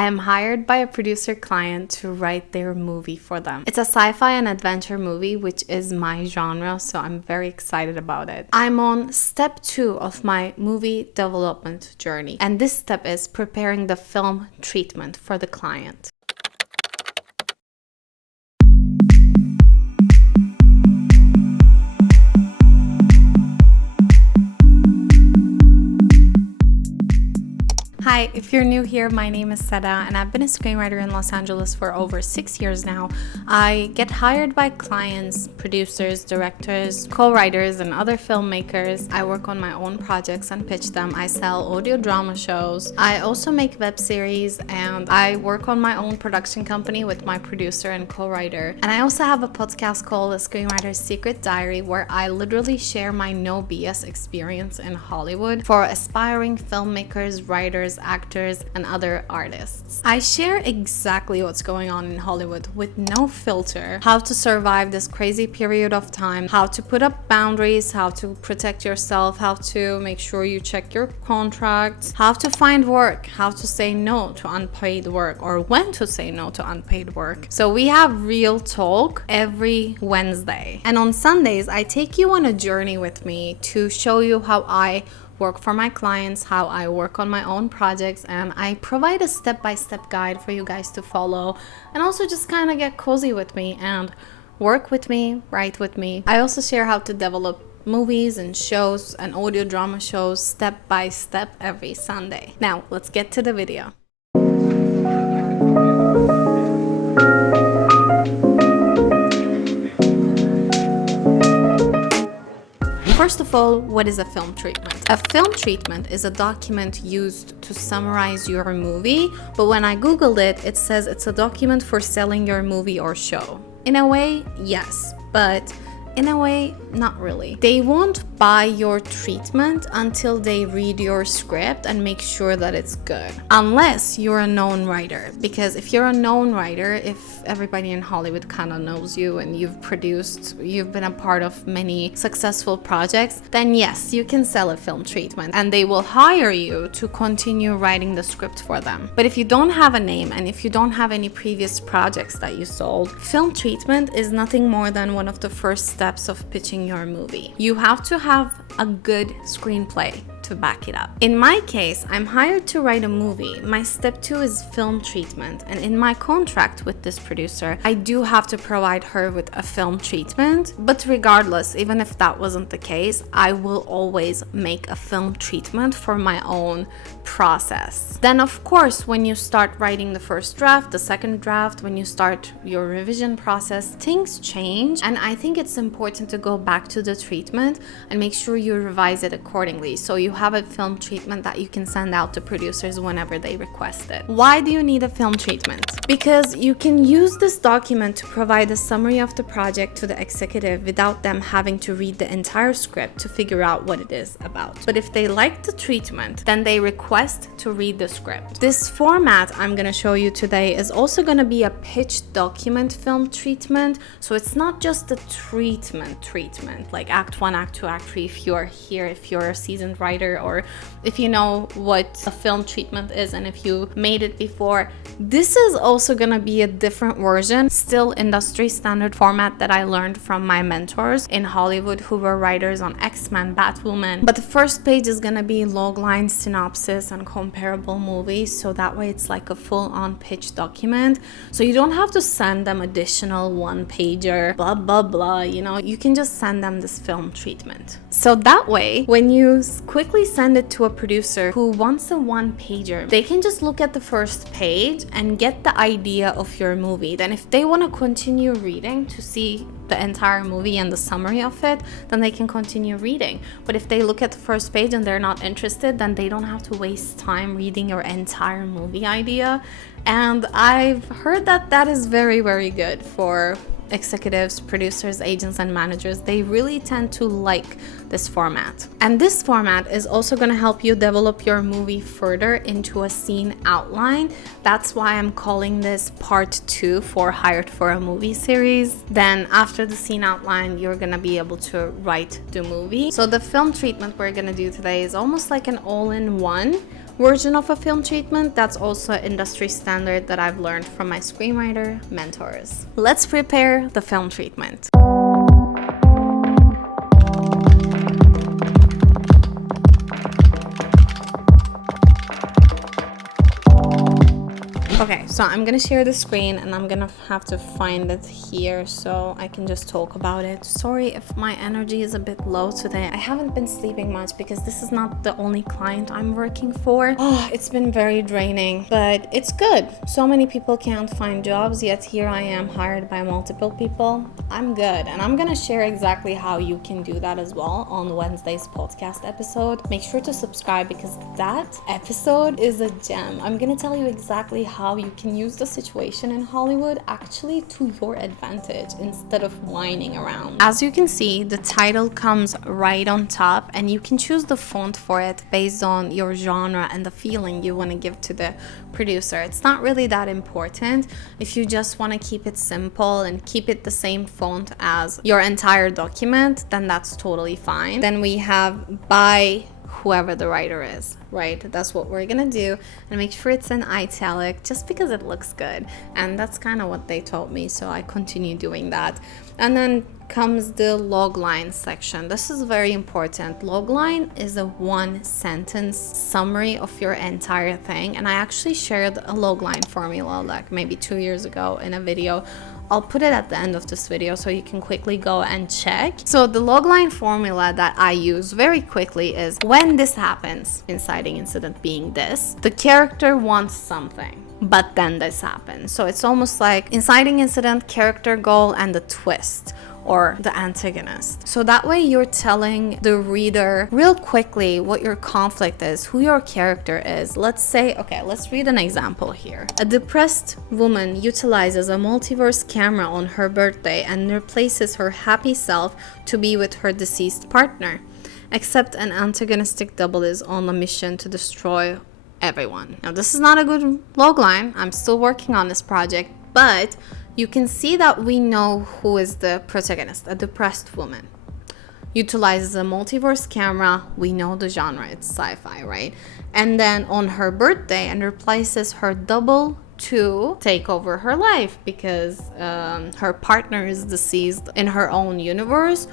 I am hired by a producer client to write their movie for them. It's a sci-fi and adventure movie, which is my genre, so I'm very excited about it. I'm on step 2 of my movie development journey, and this step is preparing the film treatment for the client. Hi, if you're new here, my name is Seda and I've been a screenwriter in Los Angeles for over 6 years now. I get hired by clients, producers, directors, co-writers, and other filmmakers. I work on my own projects and pitch them. I sell audio drama shows. I also make web series, and I work on my own production company with my producer and co-writer. And I also have a podcast called The Screenwriter's Secret Diary, where I literally share my no BS experience in Hollywood for aspiring filmmakers, writers, actors, and other artists. I share exactly what's going on in Hollywood with no filter, how to survive this crazy period of time, how to put up boundaries, how to protect yourself, how to make sure you check your contracts, how to find work, how to say no to unpaid work, or when to say no to unpaid work. So we have real talk every Wednesday. And on Sundays, I take you on a journey with me to show you how I work for my clients, how I work on my own projects, and I provide a step-by-step guide for you guys to follow, and also just kind of get cozy with me and work with me, write with me. I also share how to develop movies and shows and audio drama shows step by step every Sunday. Now, let's get to the video. First of all, what is a film treatment? A film treatment is a document used to summarize your movie, but when I googled it, it says it's a document for selling your movie or show. In a way, yes, but in a way, not really. They won't buy your treatment until they read your script and make sure that it's good. Unless you're a known writer. Because if you're a known writer, if everybody in Hollywood kind of knows you and you've been a part of many successful projects, then yes, you can sell a film treatment and they will hire you to continue writing the script for them. But if you don't have a name and if you don't have any previous projects that you sold, film treatment is nothing more than one of the first steps of pitching your movie. You have to have a good screenplay to back it up. In my case, I'm hired to write a movie. My step 2 is film treatment, and in my contract with this producer, I do have to provide her with a film treatment. But regardless, even if that wasn't the case, I will always make a film treatment for my own process. Then of course, when you start writing the first draft, the second draft, when you start your revision process, things change, and I think it's important to go back to the treatment and make sure you revise it accordingly, so you have a film treatment that you can send out to producers whenever they request it. Why do you need a film treatment? Because you can use this document to provide a summary of the project to the executive without them having to read the entire script to figure out what it is about. But if they like the treatment, then they request to read the script. This format I'm going to show you today is also going to be a pitch document film treatment, so it's not just a treatment like act 1, act 2, act 3 if you're here, if you're a seasoned writer, or if you know what a film treatment is and if you made it before. This is also gonna be a different version, still industry standard format that I learned from my mentors in Hollywood who were writers on X-Men, Batwoman. But the first page is gonna be logline, synopsis, and comparable movies, so that way it's like a full-on pitch document, so you don't have to send them additional one-pager, blah blah blah, you can just send them this film treatment. So that way, when you quickly send it to a producer who wants a one-pager, they can just look at the first page and get the idea of your movie. Then if they want to continue reading to see the entire movie and the summary of it, then they can continue reading. But if they look at the first page and they're not interested, then they don't have to waste time reading your entire movie idea. And I've heard that that is very, very good for executives, producers, agents, and managers. They really tend to like this format. And this format is also going to help you develop your movie further into a scene outline. That's why I'm calling this part 2 for Hired for a Movie series. Then after the scene outline, you're going to be able to write the movie. So the film treatment we're going to do today is almost like an all-in-one, version of a film treatment. That's also an industry standard that I've learned from my screenwriter mentors. Let's prepare the film treatment. Okay, so I'm gonna share the screen and I'm gonna have to find it here so I can just talk about it. Sorry if my energy is a bit low today. I haven't been sleeping much because this is not the only client I'm working for. Oh, it's been very draining, but it's good. So many people can't find jobs, yet here I am hired by multiple people. I'm good, and I'm gonna share exactly how you can do that as well on Wednesday's podcast episode. Make sure to subscribe because that episode is a gem. I'm gonna tell you exactly how you can use the situation in Hollywood actually to your advantage instead of whining around. As you can see, the title comes right on top, and you can choose the font for it based on your genre and the feeling you want to give to the producer. It's not really that important. If you just want to keep it simple and keep it the same font as your entire document, then that's totally fine. Then we have by whoever the writer is, right? That's what we're gonna do, and make sure it's in italic just because it looks good, and that's kind of what they told me, so I continue doing that. And then comes the logline section. This is very important. Logline is a one sentence summary of your entire thing, and I actually shared a logline formula like maybe 2 years ago in a video. I'll put it at the end of this video so you can quickly go and check. So the logline formula that I use very quickly is when this happens, inciting incident being this, the character wants something, but then this happens. So it's almost like inciting incident, character goal, and the twist, or the antagonist. So that way you're telling the reader real quickly what your conflict is, who your character is. Let's say, okay, let's read an example here. A depressed woman utilizes a multiverse camera on her birthday and replaces her happy self to be with her deceased partner. Except an antagonistic double is on a mission to destroy everyone. Now, this is not a good logline. I'm still working on this project, but you can see that we know who is the protagonist, a depressed woman. Utilizes a multiverse camera, we know the genre, it's sci-fi, right? And then on her birthday, and replaces her double to take over her life because her partner is deceased in her own universe,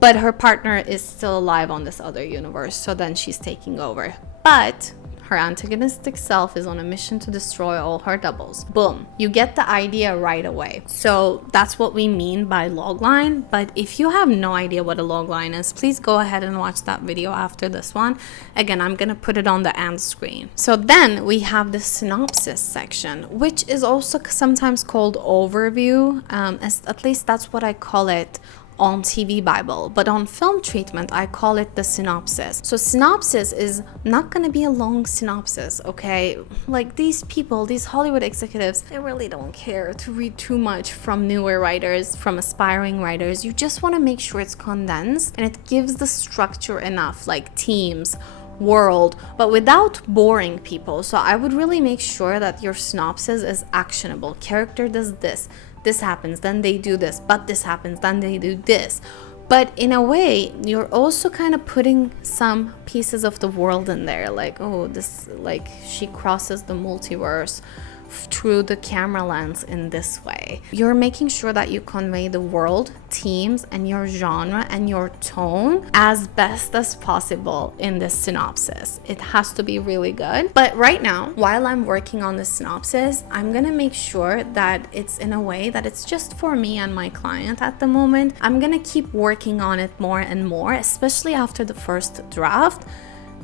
but her partner is still alive on this other universe, so then she's taking over. But her antagonistic self is on a mission to destroy all her doubles. Boom. You get the idea right away. So that's what we mean by logline. But if you have no idea what a logline is, please go ahead and watch that video after this one. Again, I'm gonna put it on the end screen. So then we have the synopsis section, which is also sometimes called overview. At least that's what I call it on TV Bible, but on film treatment I call it the synopsis. So synopsis is not gonna be a long synopsis, okay? Like these people, these Hollywood executives, they really don't care to read too much from newer writers, from aspiring writers. You just want to make sure it's condensed and it gives the structure enough, like teams, world, but without boring people. So I would really make sure that your synopsis is actionable. Character does this, this happens, then they do this, but this happens, then they do this. But in a way, you're also kind of putting some pieces of the world in there, like, oh, this, like, she crosses the multiverse through the camera lens in this way. You're making sure that you convey the world, themes, and your genre and your tone as best as possible in this synopsis. It has to be really good. But right now, while I'm working on the synopsis, I'm gonna make sure that it's in a way that it's just for me and my client at the moment. I'm gonna keep working on it more and more, especially after the first draft.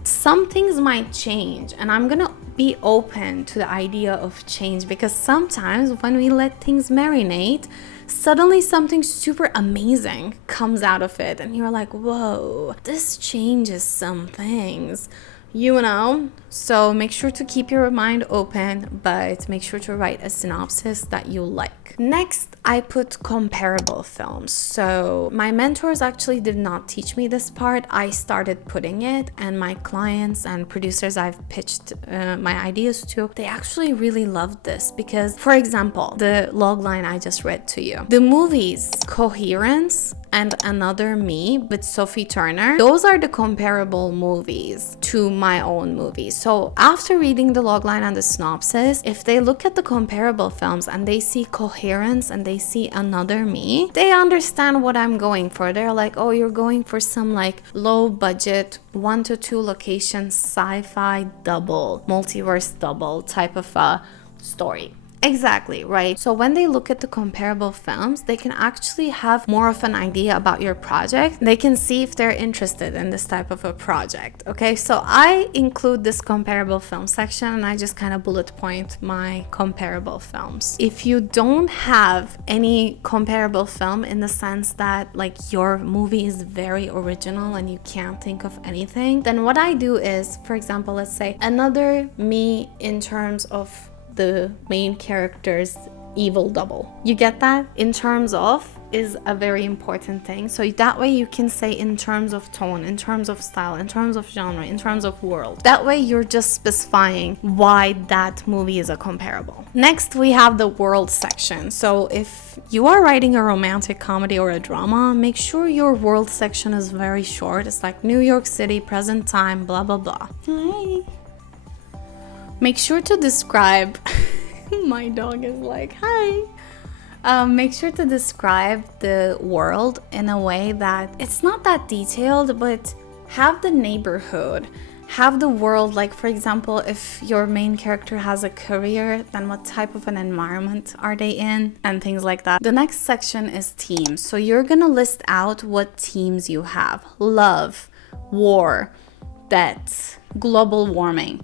Some things might change, and I'm gonna be open to the idea of change, because sometimes when we let things marinate, suddenly something super amazing comes out of it and you're like, whoa, this changes some things, you know? So make sure to keep your mind open, but make sure to write a synopsis that you like. Next, I put comparable films. So my mentors actually did not teach me this part. I started putting it, and my clients and producers I've pitched my ideas to, they actually really loved this because, for example, the logline I just read to you, the movies Coherence and Another Me with Sophie Turner, those are the comparable movies to my own movie. So after reading the logline and the synopsis, if they look at the comparable films and they see coherence and they see another me, they understand what I'm going for. They're like, oh, you're going for some like low budget 1 to 2 location sci-fi double, multiverse double type of a story. Exactly, right? So when they look at the comparable films, they can actually have more of an idea about your project. They can see if they're interested in this type of a project, okay? So I include this comparable film section and I just kind of bullet point my comparable films. If you don't have any comparable film in the sense that like your movie is very original and you can't think of anything, then what I do is, for example, let's say another me in terms of the main character's evil double. You get that? In terms of is a very important thing. So that way you can say in terms of tone, in terms of style, in terms of genre, in terms of world. That way you're just specifying why that movie is a comparable. Next, we have the world section. So if you are writing a romantic comedy or a drama, make sure your world section is very short. It's like New York City, present time, blah, blah, blah. Hi. Make sure to describe, my dog is like, hi. Make sure to describe the world in a way that it's not that detailed, but have the neighborhood, have the world, like for example, if your main character has a career, then what type of an environment are they in and things like that. The next section is teams. So you're gonna list out what teams you have. Love, war, death, global warming.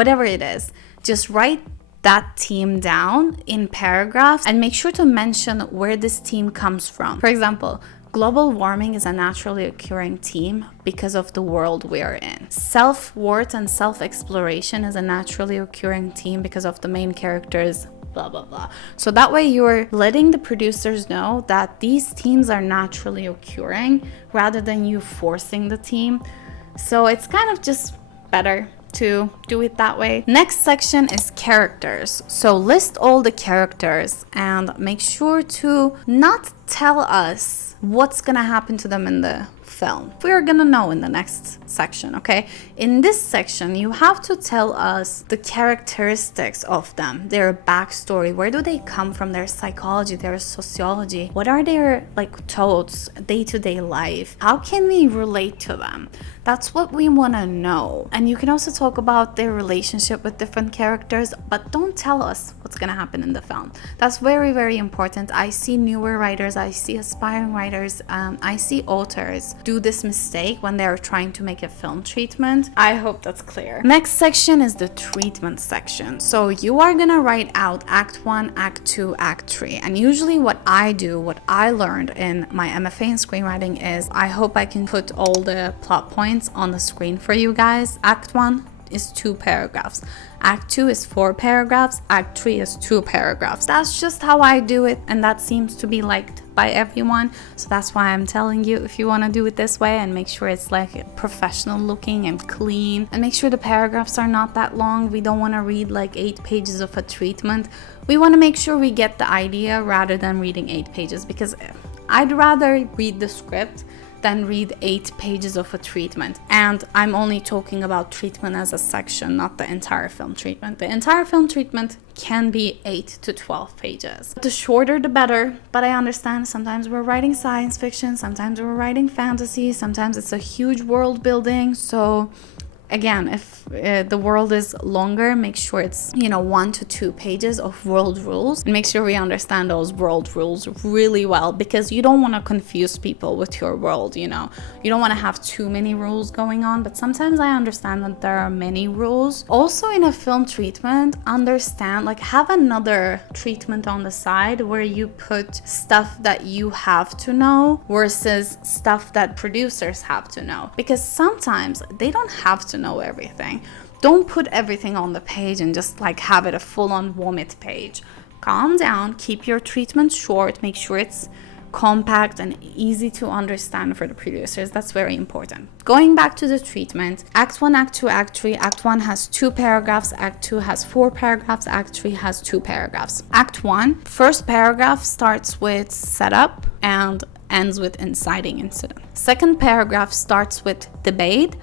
Whatever it is, just write that team down in paragraphs and make sure to mention where this team comes from. For example, global warming is a naturally occurring theme because of the world we're in. Self-worth and self-exploration is a naturally occurring theme because of the main characters, blah, blah, blah. So that way you're letting the producers know that these themes are naturally occurring rather than you forcing the theme. So it's kind of just better to do it that way. Next section is characters. So list all the characters and make sure to not tell us what's gonna happen to them in the film. We're gonna know in the next section, okay? In this section, you have to tell us the characteristics of them, their backstory, where do they come from, their psychology, their sociology, what are their like thoughts, day-to-day life, how can we relate to them? That's what we want to know. And you can also talk about their relationship with different characters, but don't tell us what's going to happen in the film. That's very, very important. I see newer writers, I see aspiring writers, I see authors do this mistake when they're trying to make a film treatment. I hope that's clear. Next section is the treatment section. So you are going to write out Act 1, Act 2, Act 3. And usually what I do, what I learned in my MFA in screenwriting is I hope I can put all the plot points on the screen for you guys. Act 1 is 2 paragraphs. Act 2 is 4 paragraphs. Act 3 is 2 paragraphs. That's just how I do it, and that seems to be liked by everyone. So that's why I'm telling you, if you want to do it this way and make sure it's like professional looking and clean, and make sure the paragraphs are not that long. We don't want to read like 8 pages of a treatment. We want to make sure we get the idea rather than reading 8 pages, because I'd rather read the script than read 8 pages of a treatment. And I'm only talking about treatment as a section, not the entire film treatment. The entire film treatment can be 8 to 12 pages. The shorter the better, but I understand sometimes we're writing science fiction, sometimes we're writing fantasy, sometimes it's a huge world building. So again, if the world is longer, make sure it's 1 to 2 pages of world rules, and make sure we understand those world rules really well, because you don't want to confuse people with your world. You don't want to have too many rules going on, but sometimes I understand that there are many rules. Also in a film treatment, understand, like, have another treatment on the side where you put stuff that you have to know versus stuff that producers have to know, because sometimes they don't have to know everything. Don't put everything on the page and just like have it a full-on vomit page. Calm down, keep your treatment short, make sure it's compact and easy to understand for the producers. That's very important. Going back to the treatment, Act 1, Act 2, Act 3. Act 1 has 2 paragraphs, Act 2 has 4 paragraphs, Act 3 has 2 paragraphs. Act 1, first paragraph starts with setup and ends with inciting incident. Second paragraph starts with debate,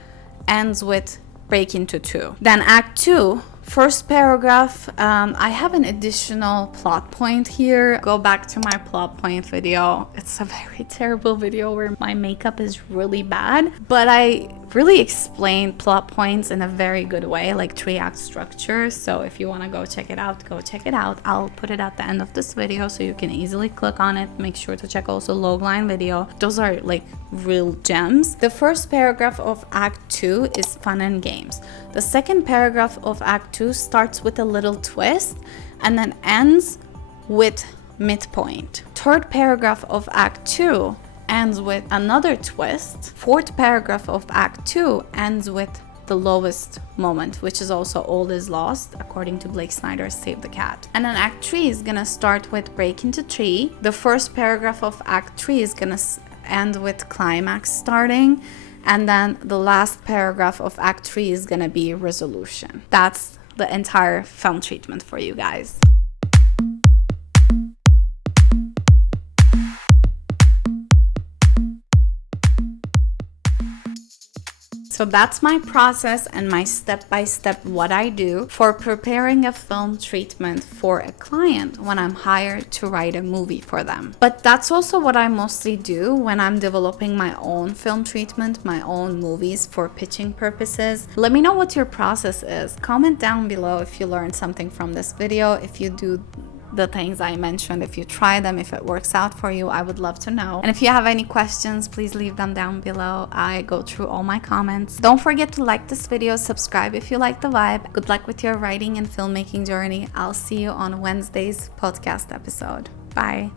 ends with break into two. Then Act 2, first paragraph, I have an additional plot point here. Go back to my plot point video. It's a very terrible video where my makeup is really bad, but I really explain plot points in a very good way, like 3-act structure. So if you want to go check it out, go check it out. I'll put it at the end of this video so you can easily click on it. Make sure to check also logline video. Those are like real gems. The first paragraph of Act 2 is fun and games. The second paragraph of Act 2 starts with a little twist and then ends with midpoint. Third paragraph of Act 2 ends with another twist. Fourth paragraph of Act 2 ends with the lowest moment, which is also all is lost, according to Blake Snyder's Save the Cat. And then Act 3 is gonna start with break into 3. The first paragraph of Act 3 is gonna end with climax starting. And then the last paragraph of Act 3 is gonna be resolution. That's the entire film treatment for you guys. So that's my process and my step-by-step what I do for preparing a film treatment for a client when I'm hired to write a movie for them. But that's also what I mostly do when I'm developing my own film treatment, my own movies for pitching purposes. Let me know what your process is. Comment down below if you learned something from this video, if you do the things I mentioned, if you try them, if it works out for you, I would love to know. And if you have any questions, please leave them down below. I go through all my comments. Don't forget to like this video, subscribe if you like the vibe. Good luck with your writing and filmmaking journey. I'll see you on Wednesday's podcast episode. Bye.